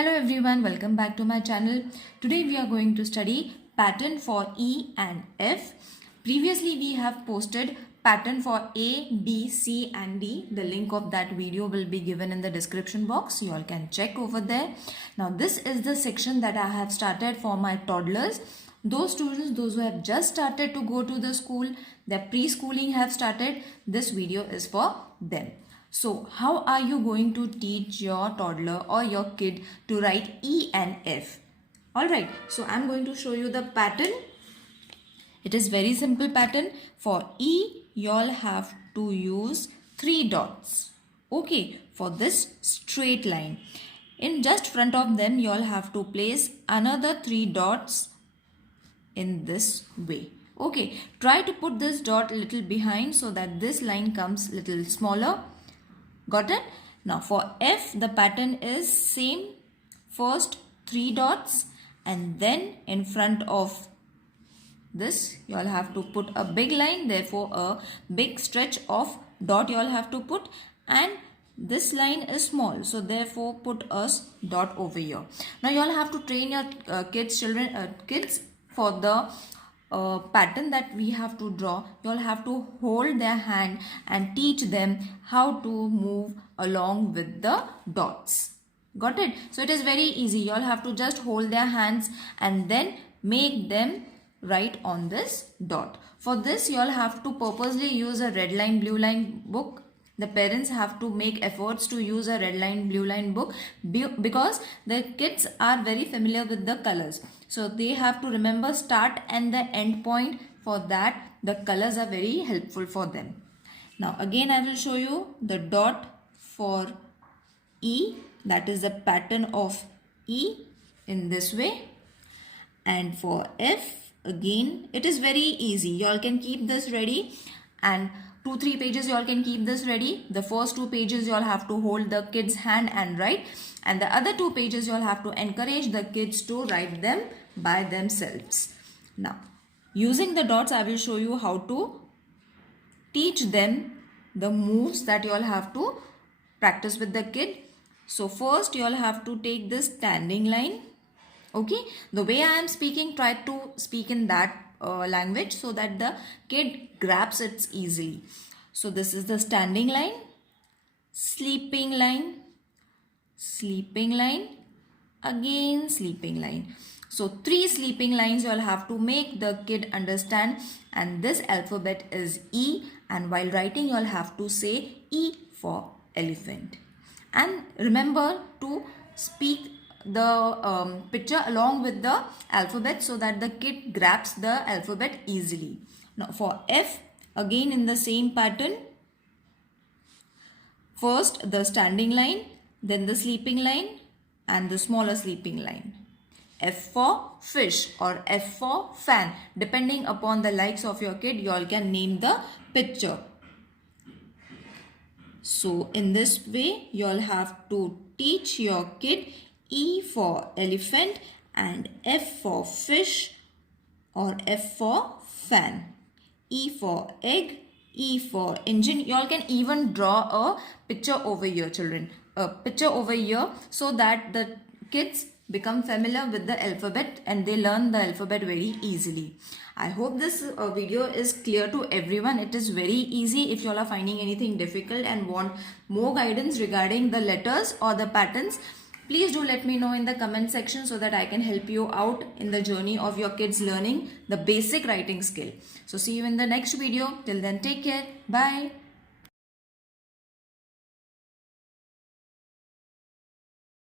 Hello everyone, welcome back to my channel. Today we are going to study pattern for E and F. Previously we have posted pattern for A, B, C and D. The link of that video will be given in the description box. You all can check over there. Now this is the section that I have started for my toddlers. Those students, those who have just started to go to the school, their preschooling have started, this video is for them. So how are you going to teach your toddler or your kid to write E and F? Alright, so I'm going to show you the pattern. It is very simple pattern. For E, you all have to use 3 dots. Okay, for this straight line. In just front of them, you all have to place another 3 dots in this way. Okay, try to put this dot a little behind so that this line comes little smaller. Got it? Now for F, the pattern is same. First 3 dots and then in front of this you all have to put a big line, therefore a big stretch of dot you all have to put, and this line is small, so therefore put a dot over here. Now you all have to train your kids for the pattern that we have to draw. You all have to hold their hand and teach them how to move along with the dots. Got it? So it is very easy. You all have to just hold their hands and then make them write on this dot. For this you all have to purposely use a red line blue line book. The parents have to make efforts to use a red line blue line book because the kids are very familiar with the colors. So they have to remember start and the end point. For that the colors are very helpful for them. Now again I will show you the dot for E, that is the pattern of E in this way. And for F again it is very easy. You all can keep this ready and 2-3 pages you all can keep this ready. The first 2 pages you all have to hold the kids hand and write, and the other 2 pages you all have to encourage the kids to write them by themselves. Now using the dots I will show you how to teach them the moves that you all have to practice with the kid. So first you all have to take this standing line. Okay, the way I am speaking, try to speak in that language so that the kid grabs it easily. So this is the standing line, sleeping line, sleeping line, again sleeping line. So 3 sleeping lines you all have to make the kid understand, and this alphabet is E, and while writing you all have to say E for elephant. And remember to speak the picture along with the alphabet so that the kid grabs the alphabet easily. Now for F, again in the same pattern, first the standing line, then the sleeping line and the smaller sleeping line. F for fish or F for fan, depending upon the likes of your kid, you all can name the picture. So in this way you all have to teach your kid E for elephant and F for fish or F for fan. E for egg, E for engine. You all can even draw a picture over here, children. A picture over here so that the kids become familiar with the alphabet and they learn the alphabet very easily. I hope this video is clear to everyone. It is very easy. If you all are finding anything difficult and want more guidance regarding the letters or the patterns, please do let me know in the comment section so that I can help you out in the journey of your kids learning the basic writing skill. So see you in the next video. Till then, take care. Bye.